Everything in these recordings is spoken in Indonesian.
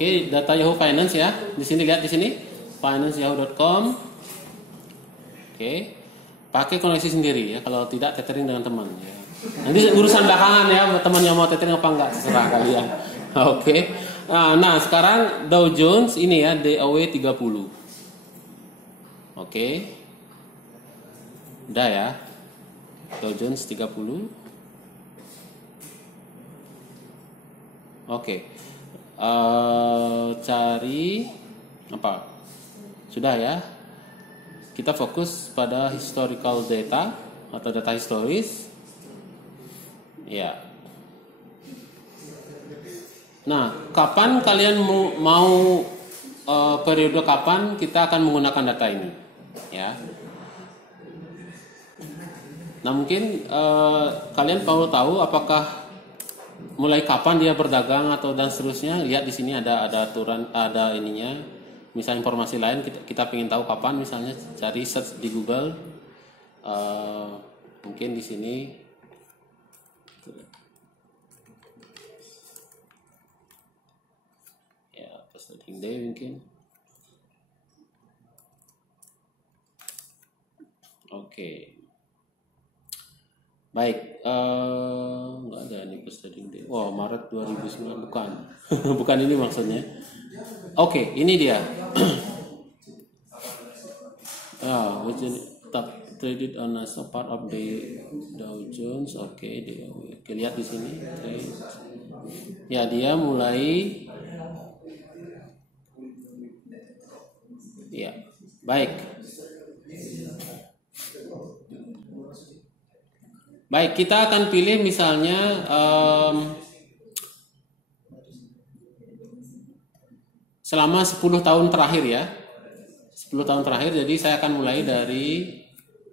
Oke, data Yahoo Finance ya. Di sini lihat di sini, financeyahoo.com. Oke, pakai koneksi sendiri ya. Kalau tidak tethering dengan teman ya. Nanti urusan belakangan ya, teman yang mau tethering apa enggak terserah kalian. Oke. Nah, sekarang Dow Jones ini ya, DOW 30. Oke. Udah ya. Dow Jones 30. Oke. Cari apa? Sudah ya. Kita fokus pada historical data atau data historis. Ya. Nah, kapan kalian mau periode kapan kita akan menggunakan data ini? Ya. Nah, mungkin kalian perlu tahu apakah mulai kapan dia berdagang atau dan seterusnya. Lihat di sini ada aturan, ada ininya. Misal informasi lain kita ingin tahu kapan, misalnya cari search di Google. Mungkin di sini ya, first trading day mungkin. Oke. Baik, nggak ada nih first trading day. Wow, Maret 2009 bukan. Bukan ini maksudnya. Oke, ini dia. Which traded on as a part of the Dow Jones. Oke, lihat di sini. Ya, dia mulai. Ya, baik. Baik, kita akan pilih misalnya selama 10 tahun terakhir ya. 10 tahun terakhir, jadi saya akan mulai dari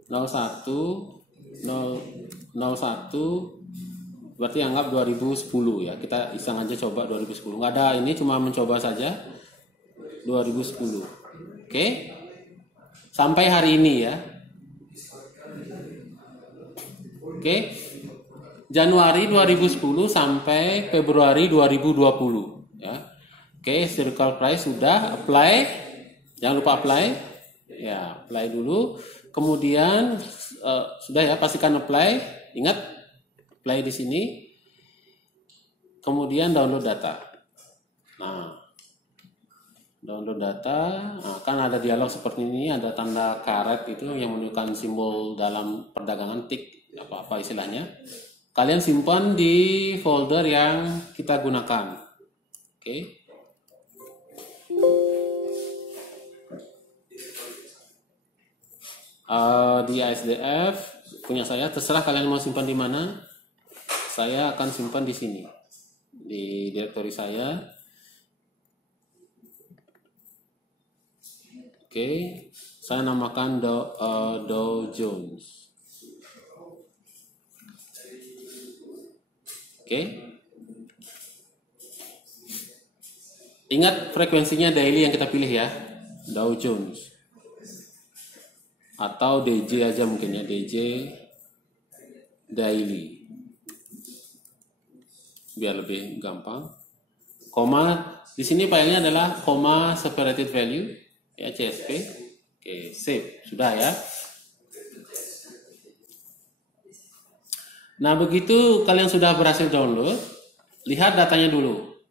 01 berarti anggap 2010 ya. Kita iseng aja coba 2010. Nggak ada ini, cuma mencoba saja 2010. Oke. Sampai hari ini ya. Oke. Januari 2010 sampai Februari 2020 ya. Oke, circle price sudah, apply. Jangan lupa apply. Ya, apply dulu. Kemudian sudah ya, pastikan apply. Ingat, apply di sini. Kemudian download data. Nah, download data. Nah, kan ada dialog seperti ini, ada tanda karet itu yang menunjukkan simbol dalam perdagangan tick, apa-apa istilahnya. Kalian simpan di folder yang kita gunakan. Oke. Di ASDF punya saya, terserah kalian mau simpan di mana. Saya akan simpan di sini, di direktori saya. Oke, saya namakan Dow Jones. Oke. Ingat frekuensinya daily yang kita pilih ya, Dow Jones. Atau DJ aja mungkin ya, DJ daily. Biar lebih gampang. Koma di sini filenya adalah koma separated value ya, CSV. Oke, save. Sudah ya. Nah, begitu kalian sudah berhasil download, lihat datanya dulu.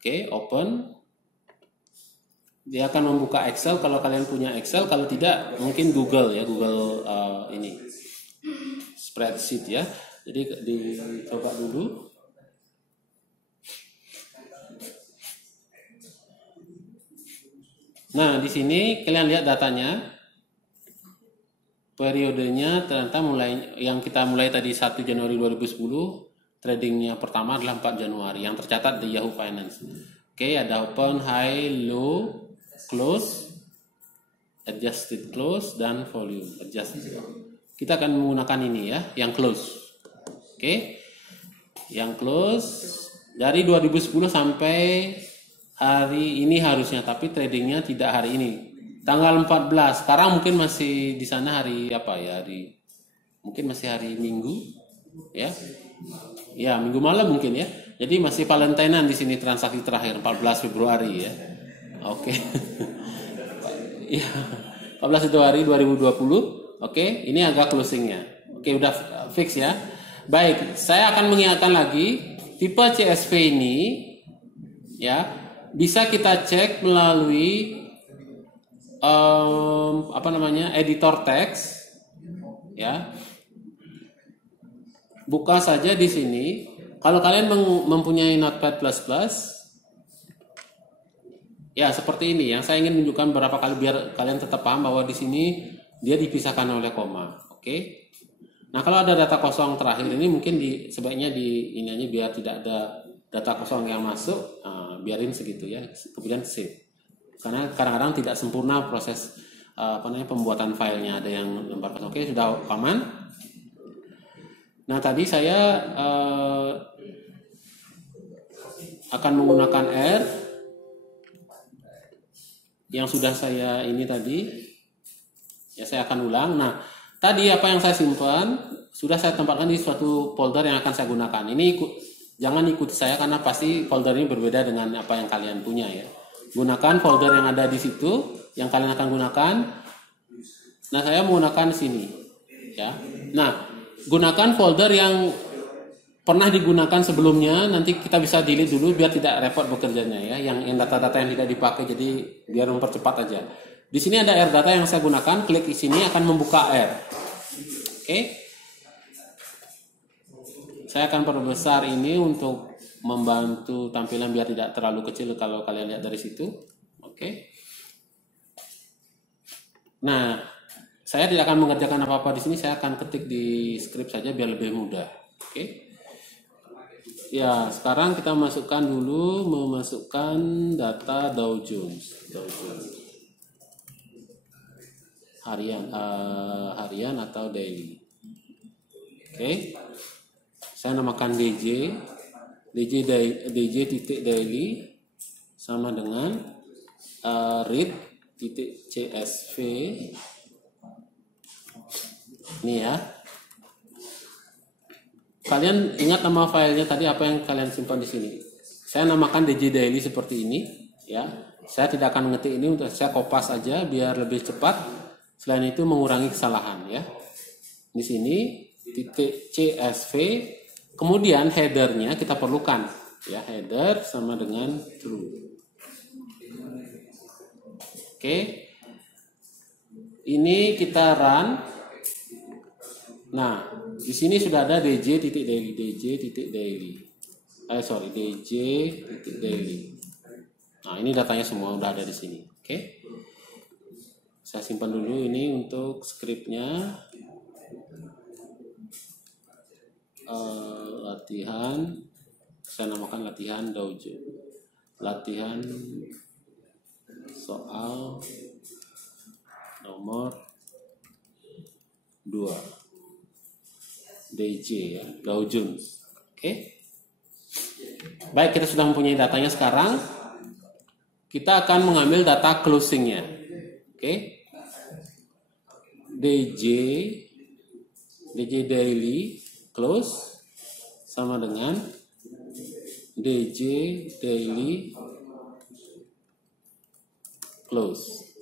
Oke, open. Dia akan membuka Excel kalau kalian punya Excel, kalau tidak mungkin Google ya, Google ini spreadsheet ya. Jadi dicoba dulu. Nah, di sini kalian lihat datanya. Periodenya ternyata yang kita mulai tadi 1 Januari 2010, tradingnya pertama adalah 4 Januari yang tercatat di Yahoo Finance. Oke, ada open, high, low, close, adjusted close, dan volume adjusted. Kita akan menggunakan ini ya, yang close. Oke, yang close dari 2010 sampai hari ini harusnya, tapi tradingnya tidak hari ini. Tanggal 14. Sekarang mungkin masih di sana hari apa ya? Mungkin masih hari Minggu, ya. Ya, Minggu malam mungkin ya. Jadi masih Valentinean di sini transaksi terakhir 14 Februari ya. Oke. Ya, 14 Februari 2020. Oke, ini agak closingnya. Oke, udah fix ya. Baik, saya akan mengingatkan lagi tipe CSV ini ya bisa kita cek melalui editor teks ya. Buka saja di sini. Kalau kalian mempunyai Notepad++, ya seperti ini. Yang saya ingin menunjukkan beberapa kali biar kalian tetap paham bahwa di sini dia dipisahkan oleh koma. Oke. Nah, kalau ada data kosong terakhir ini mungkin sebaiknya ini aja biar tidak ada data kosong yang masuk. Biarin segitu ya. Kemudian save. Karena kadang-kadang tidak sempurna proses pembuatan filenya, ada yang lembar kosong. Oke, sudah aman. Nah, tadi saya akan menggunakan R yang sudah saya ini tadi. Ya, saya akan ulang. Nah, tadi apa yang saya simpan sudah saya tempatkan di suatu folder yang akan saya gunakan. Ini jangan ikuti saya karena pasti folder ini berbeda dengan apa yang kalian punya ya. Gunakan folder yang ada di situ yang kalian akan gunakan. Nah, saya menggunakan sini ya. Nah, gunakan folder yang pernah digunakan sebelumnya, nanti kita bisa delete dulu biar tidak repot bekerjanya ya. Yang data-data yang tidak dipakai, jadi biar mempercepat aja. Di sini ada R data yang saya gunakan, klik di sini akan membuka R. Oke. Saya akan perbesar ini untuk membantu tampilan biar tidak terlalu kecil kalau kalian lihat dari situ. Oke. Nah, saya tidak akan mengerjakan apa-apa di sini, saya akan ketik di script saja biar lebih mudah. Oke. Ya, sekarang kita memasukkan data Dow Jones. Harian atau daily. Oke. Saya namakan DJ titik daily sama dengan read titik CSV. Ini ya. Kalian ingat nama filenya tadi apa yang kalian simpan di sini? Saya namakan DJ Daily seperti ini, ya. Saya tidak akan mengetik ini, untuk saya kopas aja biar lebih cepat. Selain itu mengurangi kesalahan, ya. Di sini titik CSV, kemudian headernya kita perlukan, ya. Header sama dengan true. Oke. Ini kita run. Nah, di sini sudah ada dj titik daily. Nah, ini datanya semua udah ada di sini. Oke. Saya simpan dulu ini untuk scriptnya. Latihan. Saya namakan latihan Dow Jones. Latihan soal nomor 2. DJ ya, Dow Jones. Oke. Baik, kita sudah mempunyai datanya sekarang. Kita akan mengambil data closingnya. Oke. DJ daily close sama dengan DJ daily close.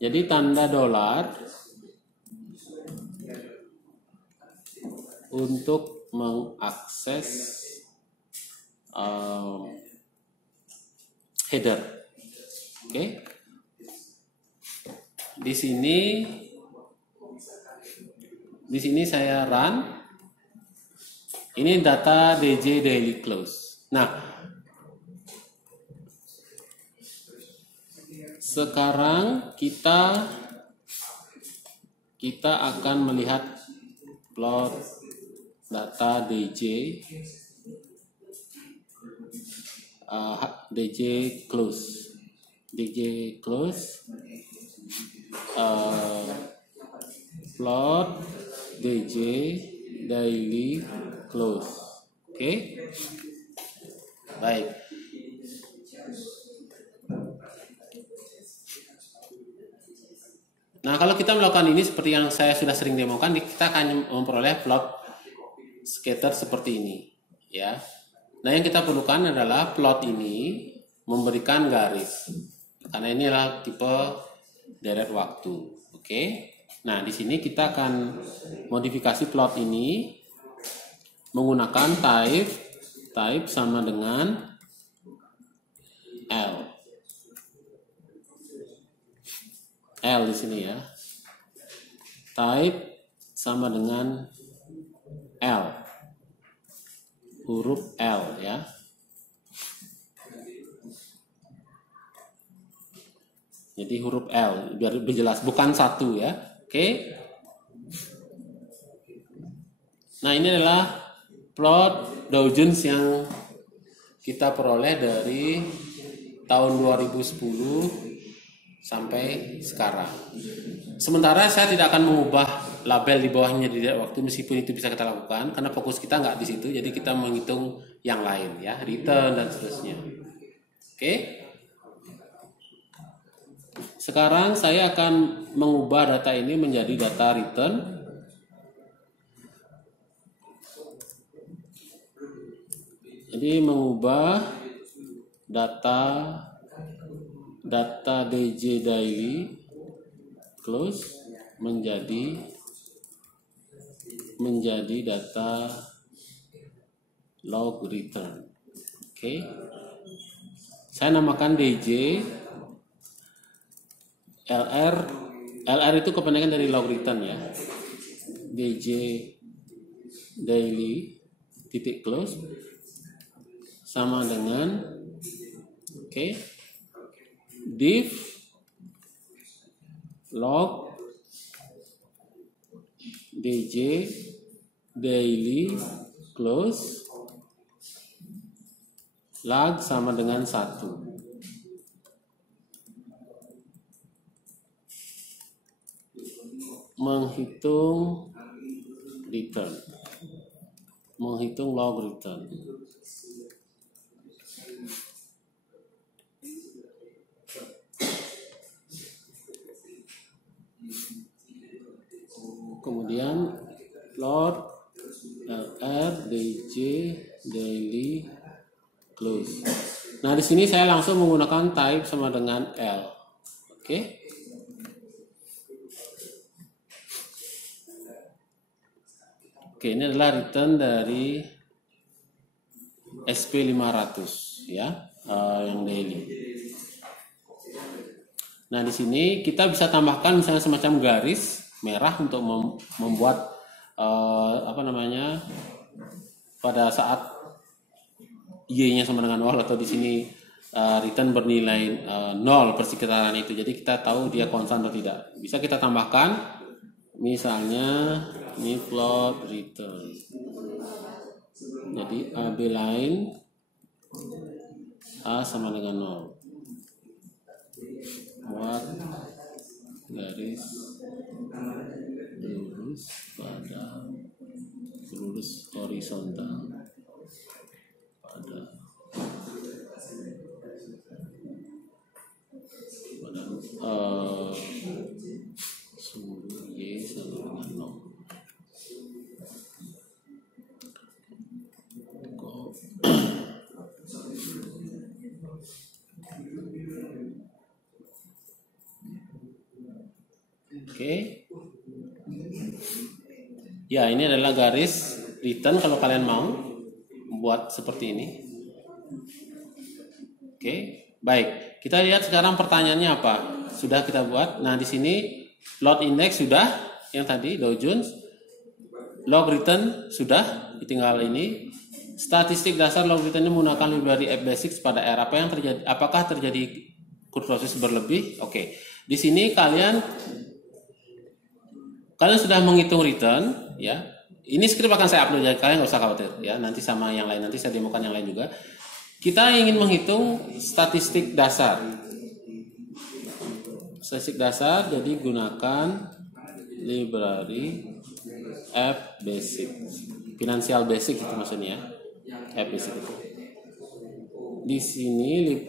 Jadi tanda dolar untuk mengakses header. Oke. Di sini saya run. Ini data DJ daily close. Nah, sekarang kita akan melihat plot data DJ close plot DJ daily close. Oke. Baik. Nah, kalau kita melakukan ini seperti yang saya sudah sering demokan, kita akan memperoleh plot scatter seperti ini, ya. Nah, yang kita perlukan adalah plot ini memberikan garis. Karena ini adalah tipe deret waktu. Oke. Nah, di sini kita akan modifikasi plot ini menggunakan type sama dengan L. L di sini ya. Type sama dengan L. Huruf L ya. Jadi huruf L biar lebih jelas, bukan satu ya. Oke. Nah, ini adalah plot Dow Jones yang kita peroleh dari tahun 2010 sampai sekarang. Sementara saya tidak akan mengubah label di bawahnya di waktu, meskipun itu bisa kita lakukan karena fokus kita nggak di situ. Jadi kita menghitung yang lain ya, return dan seterusnya. Oke. Sekarang saya akan mengubah data ini menjadi data return. Jadi mengubah data DJ daily close menjadi data log return. Oke. Saya namakan DJ. LR itu kepanjangan dari log return ya. DJ daily titik close sama dengan div log DJ daily close lag sama dengan 1. Menghitung return, menghitung log return. Kemudian plot LR DJ daily close. Nah, di sini saya langsung menggunakan type sama dengan L. Oke. Oke, ini adalah return dari SP500 ya, yang daily. Nah, di sini kita bisa tambahkan misalnya semacam garis merah untuk membuat pada saat Y-nya sama dengan 0 atau di sini return bernilai 0 persekitaran itu. Jadi kita tahu dia konstan atau tidak. Bisa kita tambahkan misalnya ini plot return. Jadi AB line A sama dengan 0. Buat garis lurus horizontal pada sumbu Y sama dengan 0. Oke. Ya, ini adalah garis return kalau kalian mau buat seperti ini. Oke, baik. Kita lihat sekarang pertanyaannya apa. Sudah kita buat. Nah, di sini load index sudah, yang tadi Dow Jones. Log return sudah, tinggal ini. Statistik dasar log return ini menggunakan library fbasics pada R. Apa yang terjadi? Apakah terjadi kursus berlebih? Oke. Di sini kalian sudah menghitung return ya. Ini script akan saya upload, jadi kalian nggak usah khawatir ya. Nanti sama yang lain, nanti saya demokan yang lain juga. Kita ingin menghitung statistik dasar. Statistik dasar, jadi gunakan library fbasic, financial basic itu maksudnya. Fbasic itu. Di sini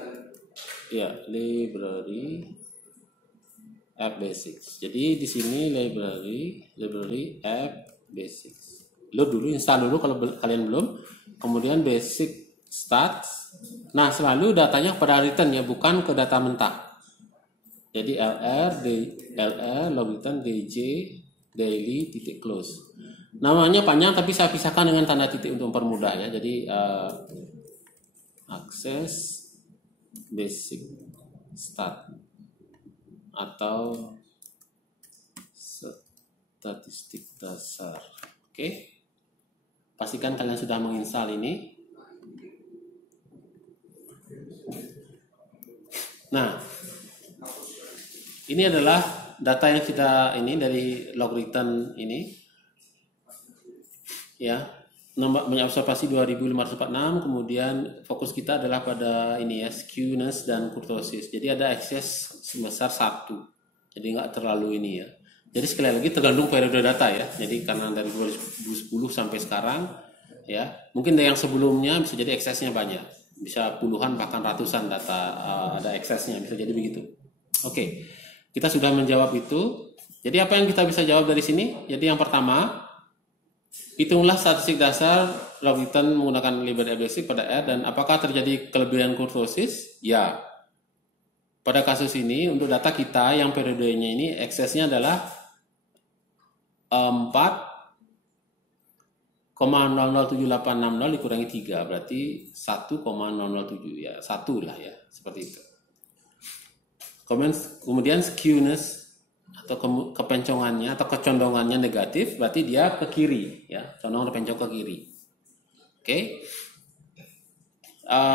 library fbasics. Jadi di sini library fbasics. Load dulu, install dulu kalau kalian belum. Kemudian basic stats. Nah, selalu datanya pada return ya, bukan ke data mentah. Jadi LR log return DJ daily titik close. Namanya panjang tapi saya pisahkan dengan tanda titik untuk mempermudah ya. Jadi akses basic stat atau statistik dasar. Oke. Pastikan kalian sudah menginstal ini. Nah, ini adalah data yang kita ini dari log return ini. Ya, banyak observasi 2546, kemudian fokus kita adalah pada ini ya, skewness dan kurtosis. Jadi ada excess sebesar 1. Jadi nggak terlalu ini ya. Jadi sekali lagi tergantung periode data ya. Jadi karena dari 2010 sampai sekarang ya, mungkin dari yang sebelumnya bisa jadi eksesnya banyak. Bisa puluhan bahkan ratusan data ada eksesnya, bisa jadi begitu. Oke. Kita sudah menjawab itu. Jadi apa yang kita bisa jawab dari sini? Jadi yang pertama, hitunglah statistik dasar log return menggunakan library basic pada R dan apakah terjadi kelebihan kurtosis? Ya. Pada kasus ini untuk data kita yang periodenya ini eksesnya adalah 4,007860 dikurangi 3 berarti 1,007 ya, 1 lah ya, seperti itu. Kemudian skewness atau kepencongannya atau kecondongannya negatif berarti dia ke kiri ya, condong terpencong ke kiri. Oke.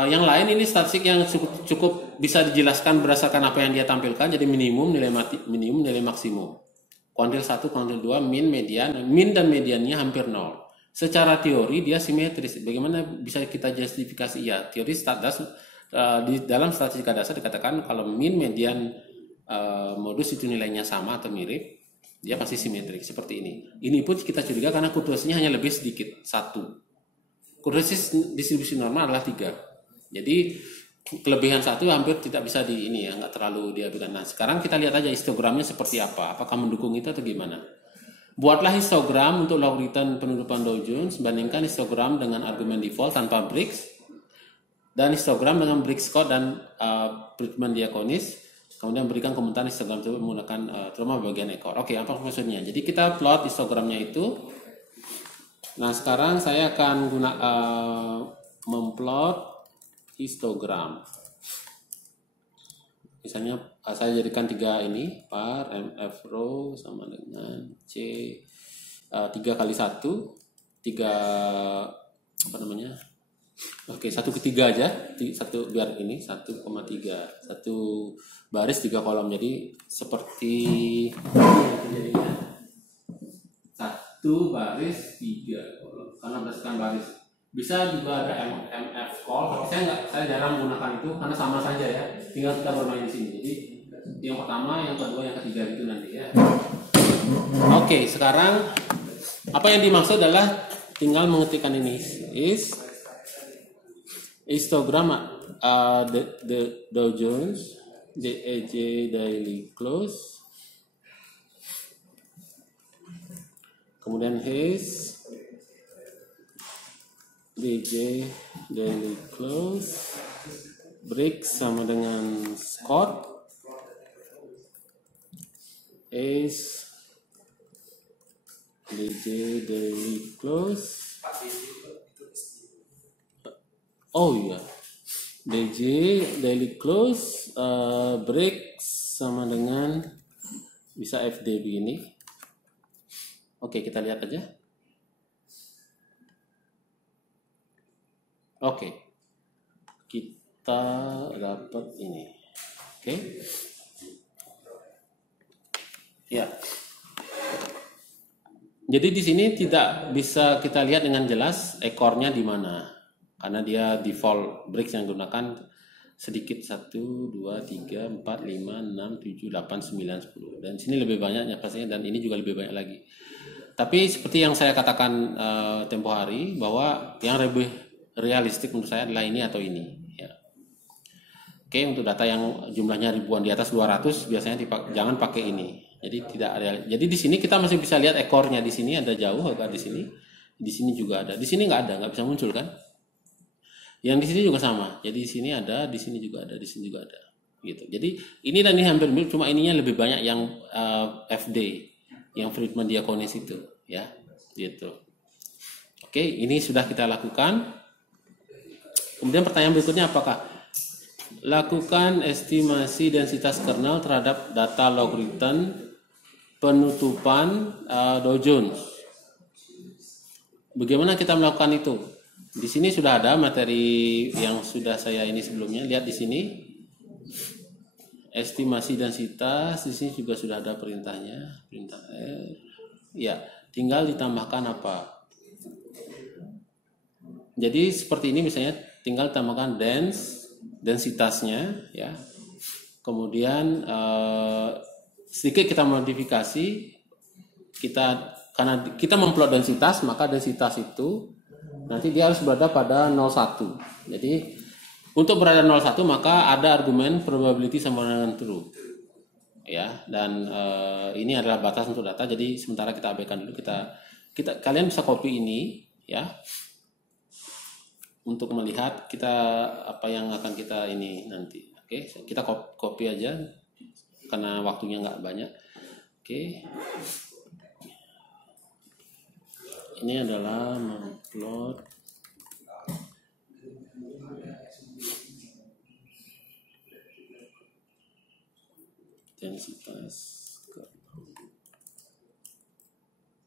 Yang lain ini statistik yang cukup bisa dijelaskan berdasarkan apa yang dia tampilkan. Jadi minimum, nilai maksimum. Kuantil 1, kuantil 2, min dan mediannya hampir 0. Secara teori dia simetris. Bagaimana bisa kita justifikasi? Ya, teori di dalam statistika dasar dikatakan kalau min, median, modus itu nilainya sama atau mirip, dia pasti simetrik seperti ini. Ini pun kita curiga karena kurtosisnya hanya lebih sedikit, 1. Kurtosis distribusi normal adalah 3. Jadi kelebihan 1 hampir tidak bisa di ini ya, nggak terlalu diabekan. Nah, sekarang kita lihat aja histogramnya seperti apa. Apakah mendukung itu atau gimana? Buatlah histogram untuk log return penutupan Dow Jones, bandingkan histogram dengan argumen default tanpa Briggs dan histogram dengan Briggs code dan Bridgman diakonis. Kemudian berikan komentar histogram tersebut menggunakan terutama bagian ekor. Oke, apa maksudnya? Jadi kita plot histogramnya itu. Nah, sekarang saya akan memplot histogram. Misalnya saya jadikan 3 ini par MF row sama dengan C 3 kali 1 3 apa namanya? Oke, 1/3 aja, 1 biar ini 1,3 1 baris 3 kolom. Jadi seperti jadinya 1 baris 3 kolom karena berdasarkan baris. Bisa juga ada MF call, tapi saya jarang menggunakan itu karena sama saja ya. Tinggal kita bermain di sini. Jadi yang pertama, yang kedua, yang ketiga itu nanti ya. Oke, sekarang apa yang dimaksud adalah tinggal mengetikkan ini is histogram the Dow Jones DAJ daily close, kemudian his DJ daily close, Briggs sama dengan Scott, Ace DJ daily close. Oh iya, DJ daily close, Briggs sama dengan bisa FD begini. Oke, kita lihat aja. Oke, kita dapat ini. Oke, ya. Jadi di sini tidak bisa kita lihat dengan jelas ekornya di mana, karena dia default Briggs yang digunakan sedikit 1, 2, 3, 4, 5, 6, 7, 8, 9, 10. Dan sini lebih banyaknya pastinya, dan ini juga lebih banyak lagi. Tapi seperti yang saya katakan tempo hari, bahwa yang lebih realistik menurut saya adalah ini atau ini ya. Oke, untuk data yang jumlahnya ribuan di atas 200 biasanya jangan pakai ini. Jadi tidak real. Jadi di sini kita masih bisa lihat ekornya, di sini ada jauh agak di sini juga ada. Di sini nggak ada, nggak bisa muncul kan? Yang di sini juga sama. Jadi di sini ada, di sini juga ada, di sini juga ada. Gitu. Jadi ini dan ini hampir mirip, cuma ininya lebih banyak yang FD, yang Friedman Diakonis itu, ya. Gitu. Oke, ini sudah kita lakukan. Kemudian pertanyaan berikutnya apakah lakukan estimasi densitas kernel terhadap data logaritma penutupan Dow Jones. Bagaimana kita melakukan itu? Di sini sudah ada materi yang sudah saya ini sebelumnya. Lihat di sini. Estimasi densitas, di sini juga sudah ada perintahnya. Perintah ya, tinggal ditambahkan apa? Jadi seperti ini misalnya tinggal tambahkan densitasnya ya. Kemudian sedikit kita modifikasi, karena kita memplot densitas, maka densitas itu nanti dia harus berada pada 0,1. Jadi untuk berada 0,1 maka ada argumen probability sama dengan true. Ya, dan ini adalah batas untuk data. Jadi sementara kita abaikan dulu, kalian bisa copy ini ya. Untuk melihat kita apa yang akan kita ini nanti. Oke, kita copy aja karena waktunya nggak banyak. Oke. Ini adalah memplot densitas.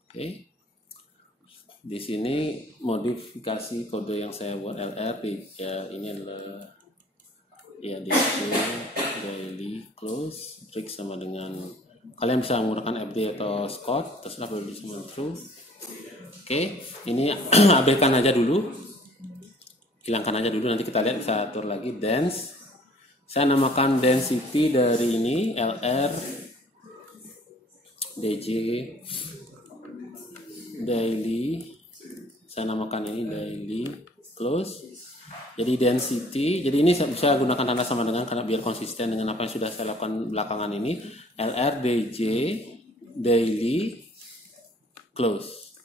Oke. Di sini modifikasi kode yang saya buat LR ya, ini adalah ya DC daily close break sama dengan, kalian bisa menggunakan FD atau Scott, terserah, boleh sama true. Oke, ini abaikan aja dulu, hilangkan aja dulu, nanti kita lihat bisa atur lagi. Dense, saya namakan density dari ini LR DJ daily, saya namakan ini daily close. Jadi density, jadi ini saya bisa gunakan tanda sama dengan karena biar konsisten dengan apa yang sudah saya lakukan belakangan ini. LR DJ daily close.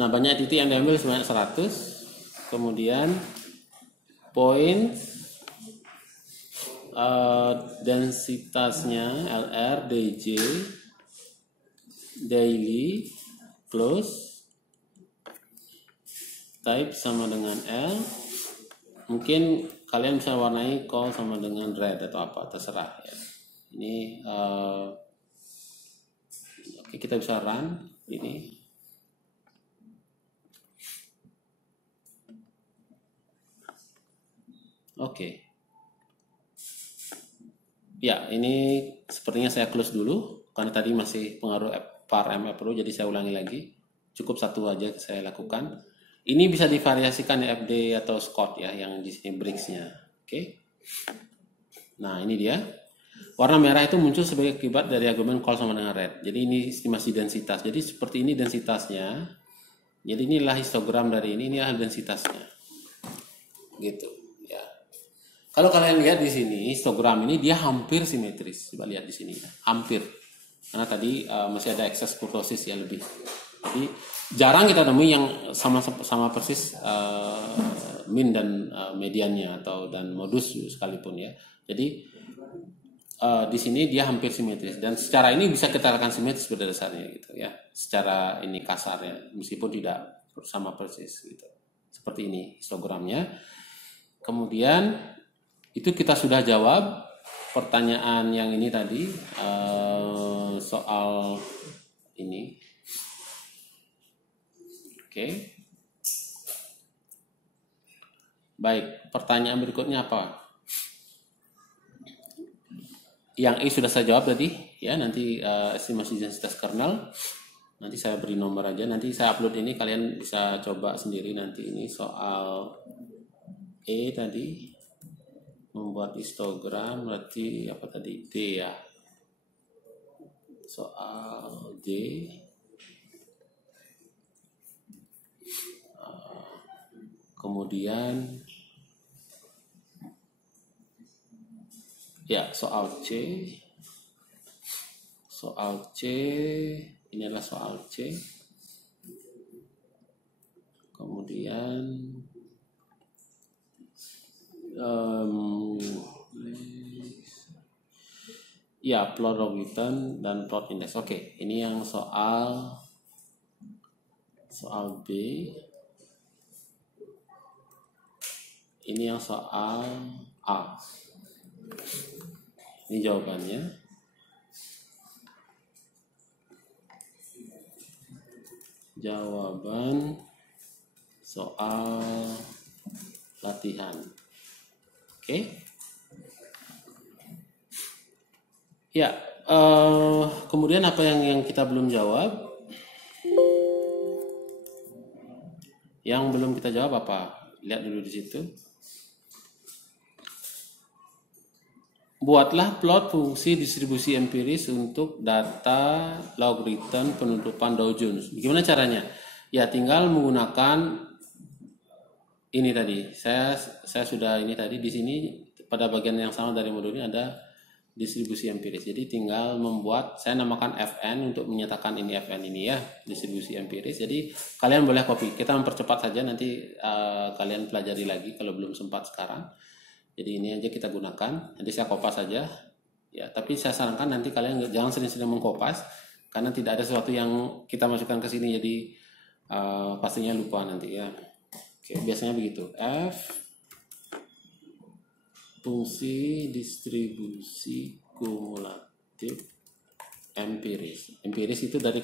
Nah, banyak titik yang diambil sebanyak 100. Kemudian point densitasnya LR DJ daily close, type sama dengan L. Mungkin kalian bisa warnai call sama dengan red atau apa, terserah ya. Ini oke, kita bisa run ini. Oke. Ya, ini sepertinya saya close dulu karena tadi masih pengaruh var MF Pro, jadi saya ulangi lagi. Cukup satu aja saya lakukan. Ini bisa divariasikan ya, FD atau Scott ya, yang di sini Briggs-nya. Oke. Nah, ini dia. Warna merah itu muncul sebagai akibat dari argumen call sama dengan red. Jadi ini estimasi densitas. Jadi seperti ini densitasnya. Jadi inilah histogram dari inilah densitasnya. Gitu ya. Kalau kalian lihat di sini histogram ini dia hampir simetris. Coba lihat di sini ya. Hampir. Karena tadi masih ada ekses kurtosis ya lebih. Jadi jarang kita temui yang sama persis min dan mediannya dan modus sekalipun ya. Jadi di sini dia hampir simetris dan secara ini bisa kita katakan simetris pada dasarnya gitu ya. Secara ini kasarnya meskipun tidak sama persis gitu. Seperti ini histogramnya. Kemudian itu kita sudah jawab pertanyaan yang ini tadi soal ini. Oke. Baik, pertanyaan berikutnya apa? Yang E sudah saya jawab tadi ya, nanti estimasi densitas kernel. Nanti saya beri nomor aja, nanti saya upload ini, kalian bisa coba sendiri nanti. Ini soal E tadi, membuat histogram, berarti apa tadi? D ya. Soal D. Kemudian ya soal C. Soal C, ini adalah soal C. Kemudian ya plot logarithm dan plot index. Oke, ini yang soal B. Ini yang soal A. Ini jawabannya. Jawaban soal latihan. Oke. Ya, kemudian apa yang kita belum jawab? Yang belum kita jawab apa? Lihat dulu di situ. Buatlah plot fungsi distribusi empiris untuk data logaritm penutupan Dow Jones. Gimana caranya? Ya, tinggal menggunakan ini tadi. Saya sudah ini tadi di sini pada bagian yang sama dari modul ini ada distribusi empiris. Jadi tinggal membuat, saya namakan Fn untuk menyatakan ini Fn ini ya, distribusi empiris. Jadi kalian boleh copy. Kita mempercepat saja, nanti kalian pelajari lagi kalau belum sempat sekarang. Jadi ini aja kita gunakan. Nanti saya kopas saja. Ya, tapi saya sarankan nanti kalian jangan sering-sering mengkopas karena tidak ada sesuatu yang kita masukkan ke sini, jadi pastinya lupa nanti ya. Oke, biasanya begitu. F fungsi distribusi kumulatif empiris. Empiris itu dari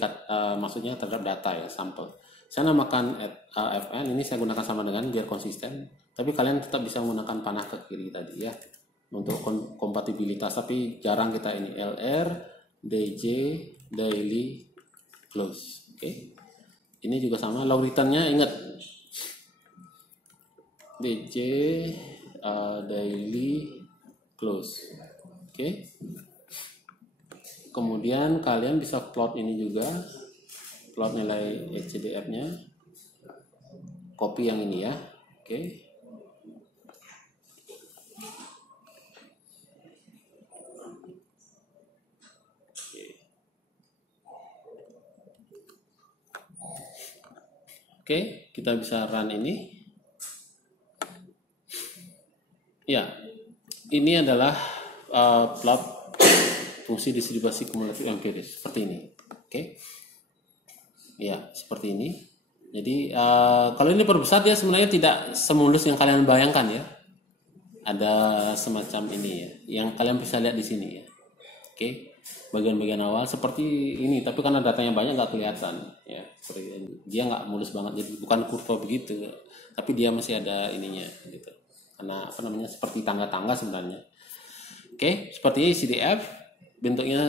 maksudnya terhadap data ya, sampel. Saya namakan Fn, ini saya gunakan sama dengan biar konsisten. Tapi kalian tetap bisa menggunakan panah ke kiri tadi ya untuk kompatibilitas. Tapi jarang kita ini LR, DJ, daily, close. Oke. Ini juga sama. Logaritmnya ingat DJ, daily, close. Oke. Kemudian kalian bisa plot ini juga, plot nilai HCDF-nya. Copy yang ini ya. Oke. Oke, kita bisa run ini. Ya, ini adalah plot fungsi distribusi kumulatif empiris seperti ini. Oke, ya seperti ini. Jadi kalau ini perbesar dia sebenarnya tidak semulus yang kalian bayangkan ya. Ada semacam ini ya, yang kalian bisa lihat di sini ya. Oke. Bagian-bagian awal seperti ini, tapi karena datanya banyak nggak kelihatan ya, seperti ini. Dia nggak mulus banget, jadi bukan kurva begitu, tapi dia masih ada ininya gitu, karena apa namanya seperti tangga-tangga sebenarnya. Oke, seperti CDF bentuknya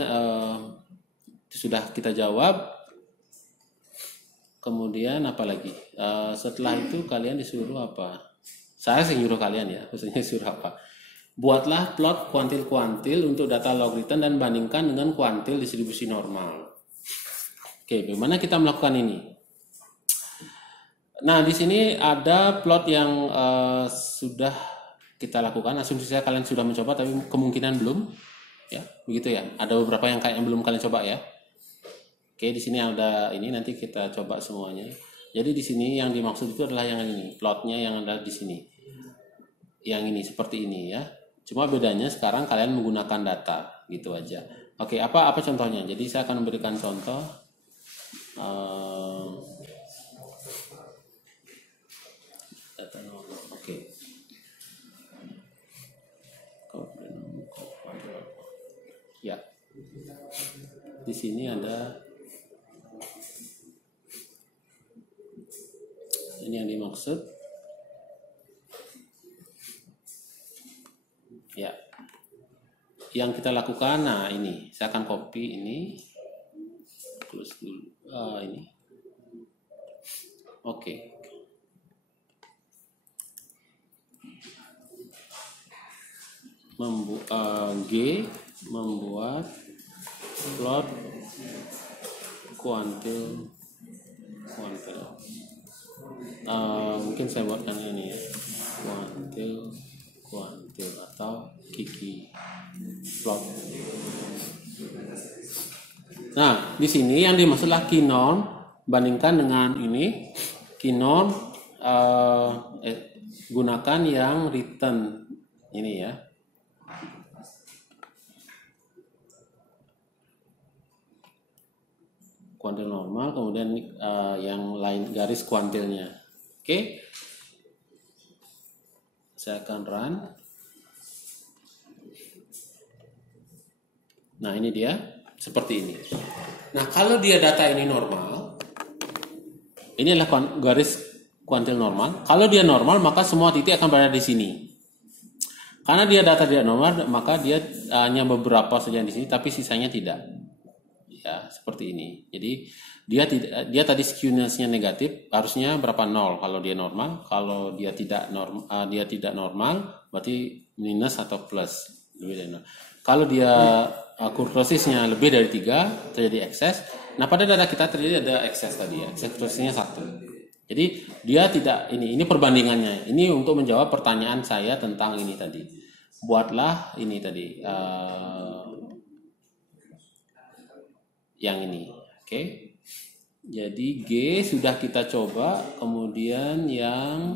sudah kita jawab. Kemudian apa lagi? Setelah itu kalian disuruh apa? Saya sih nyuruh kalian ya, maksudnya suruh apa? Buatlah plot kuantil-kuantil untuk data logaritm dan bandingkan dengan kuantil distribusi normal. Oke, bagaimana kita melakukan ini? Nah, di sini ada plot yang sudah kita lakukan. Asumsi saya kalian sudah mencoba, tapi kemungkinan belum. Ya, begitu ya. Ada beberapa yang belum kalian coba ya. Oke, di sini ada ini, nanti kita coba semuanya. Jadi di sini yang dimaksud itu adalah yang ini, plotnya yang ada di sini. Yang ini seperti ini ya. Cuma bedanya sekarang kalian menggunakan data gitu aja. Oke, apa contohnya? Jadi saya akan memberikan contoh. Data oke. Ya. Di sini ada ini yang dimaksud. Ya, yang kita lakukan, nah ini, saya akan copy ini, close dulu, ini, oke. G membuat plot kuantil. Mungkin saya buatkan ini ya, kuantil atau Kiki plot. Nah, di sini yang dimaksudlah kinorm, bandingkan dengan ini kinorm, gunakan yang return Ini ya. Kuantil normal, kemudian yang lain garis kuantilnya. Oke. Saya akan run. Nah, ini dia seperti ini. Nah, kalau dia data ini normal, ini adalah garis kuantil normal. Kalau dia normal, maka semua titik akan berada di sini. Karena dia data tidak normal, maka dia hanya beberapa saja di sini, tapi sisanya tidak. Ya, seperti ini. Jadi dia tadi skewness-nya negatif, harusnya berapa? 0 kalau dia normal. Kalau dia tidak normal, berarti minus atau plus, lebih dari 0. Kalau dia kurtosisnya lebih dari 3, terjadi excess. Nah, pada data kita terjadi ada excess tadi ya. Excess kurtosisnya 1. Jadi dia tidak, ini perbandingannya. Ini untuk menjawab pertanyaan saya tentang ini tadi. Buatlah ini tadi yang ini, oke. Jadi G sudah kita coba, kemudian yang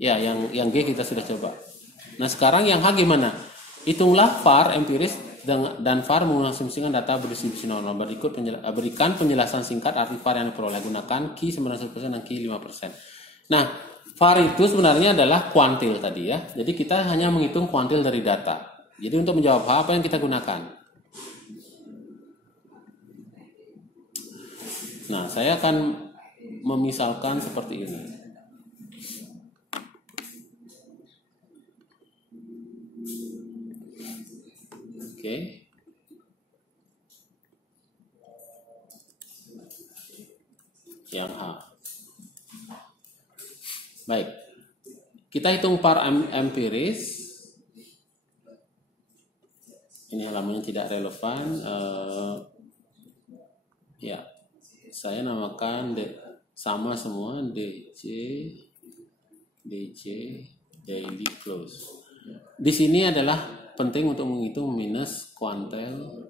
G kita sudah coba. Nah, sekarang yang H gimana? Hitunglah var empiris dan var mengasumsikan data berdistribusi normal. Berikut berikan penjelasan singkat arti var yang diperoleh. Gunakan key 90% dan key 5%. Nah, var itu sebenarnya adalah kuantil tadi ya. Jadi kita hanya menghitung kuantil dari data. Jadi untuk menjawab H, apa yang kita gunakan? Nah, saya akan memisalkan seperti ini. Oke. Yang A. Baik. Kita hitung var empiris. Ini halamannya tidak relevan. Ya. Saya namakan sama semua DJ daily close. Di sini adalah penting untuk menghitung minus kuantil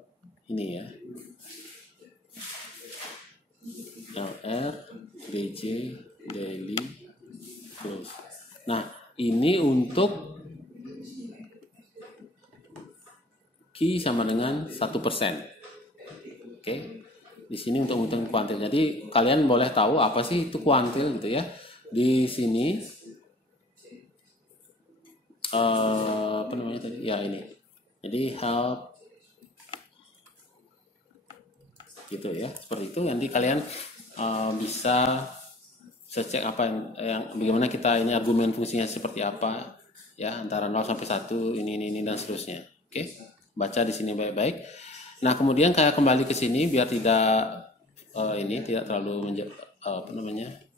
ini ya. LR DJ daily close. Nah, ini untuk key sama dengan 1%. Oke. Di sini untuk menghitung kuantil. Jadi kalian boleh tahu apa sih itu kuantil gitu ya. Di sini apa namanya tadi? Ya ini. Jadi help gitu ya. Seperti itu. Nanti kalian bisa cek apa yang bagaimana kita ini argumen fungsinya seperti apa ya, antara 0 sampai 1 ini dan seterusnya. Oke. Baca di sini baik-baik. Nah, kemudian kayak kembali ke sini biar tidak tidak terlalu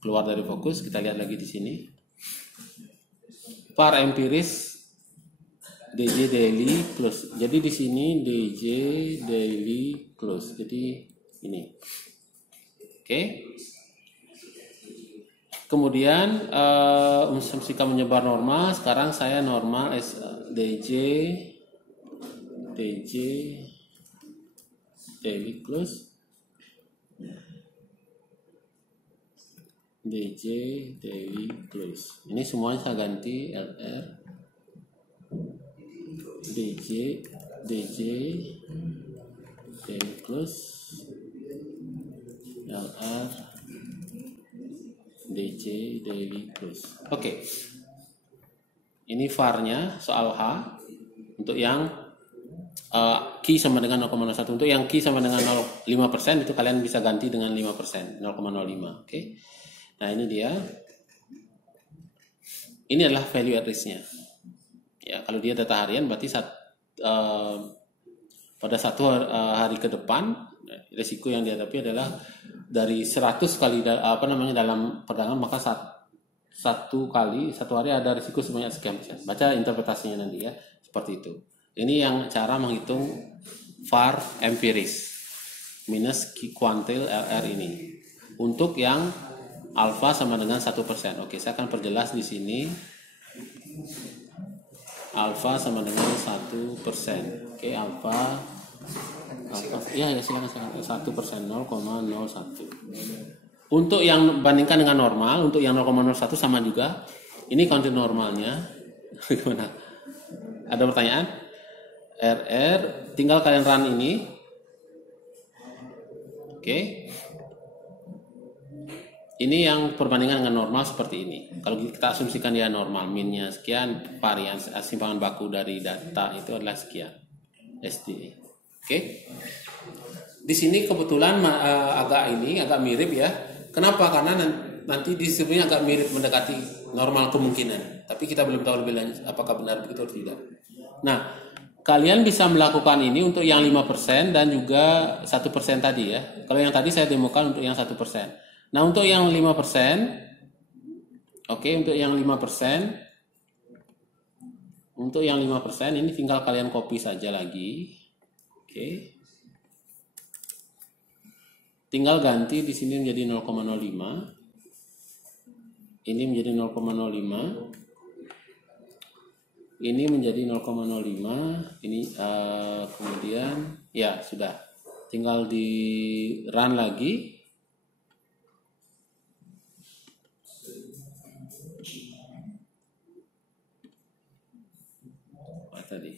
keluar dari fokus. Kita lihat lagi di sini. Var empiris DJ daily close. Jadi di sini DJ daily close. Jadi ini. Oke. Kemudian asumsikan menyebar normal. Sekarang saya normal DJ daily close, DJ daily close. Ini semuanya saya ganti LR DJ daily close, LR DJ daily close. Oke. Ini var-nya soal H untuk yang key sama dengan 0,01. Untuk yang key sama dengan 0,5% itu kalian bisa ganti dengan 5%, 0,05. Oke. Nah, ini dia. Ini adalah value at risk-nya. Ya, kalau dia data harian berarti pada satu hari ke depan risiko yang dihadapi adalah dari 100 kali dalam perdagangan, maka satu hari ada risiko sebanyak sekian persen. Baca interpretasinya nanti ya, seperti itu. Ini yang cara menghitung var empiris minus kuantil LR ini untuk yang alfa sama dengan 1%. Oke, saya akan perjelas di sini. Alfa sama dengan 1%. Oke, alfa ya silakan 1%, 0,01. Untuk yang bandingkan dengan normal, untuk yang 0,01 sama juga. Ini kuantil normalnya. Gimana? Ada pertanyaan? RR, tinggal kalian run ini. Oke. Ini yang perbandingan dengan normal seperti ini. Kalau kita asumsikan dia normal, minnya sekian, varian simpangan baku dari data itu adalah sekian. SDE. Oke. Di sini kebetulan agak mirip ya. Kenapa? Karena nanti di sini agak mirip mendekati normal kemungkinan. Tapi kita belum tahu lebih lanjut apakah benar begitu atau tidak. Nah, kalian bisa melakukan ini untuk yang 5% dan juga 1% tadi ya. Kalau yang tadi saya demokan untuk yang 1%. Nah, untuk yang 5%, oke, untuk yang 5%, ini tinggal kalian copy saja lagi. Oke. Tinggal ganti di sini menjadi 0,05. Ini menjadi 0,05. Ini menjadi 0,05. Ini kemudian ya sudah. Tinggal di run lagi. Tadi.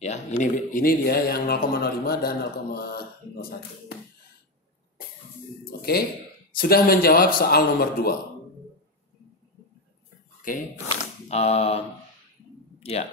Ya, ini dia yang 0,05 dan 0,01. Oke, sudah menjawab soal nomor 2. Oke. Ya.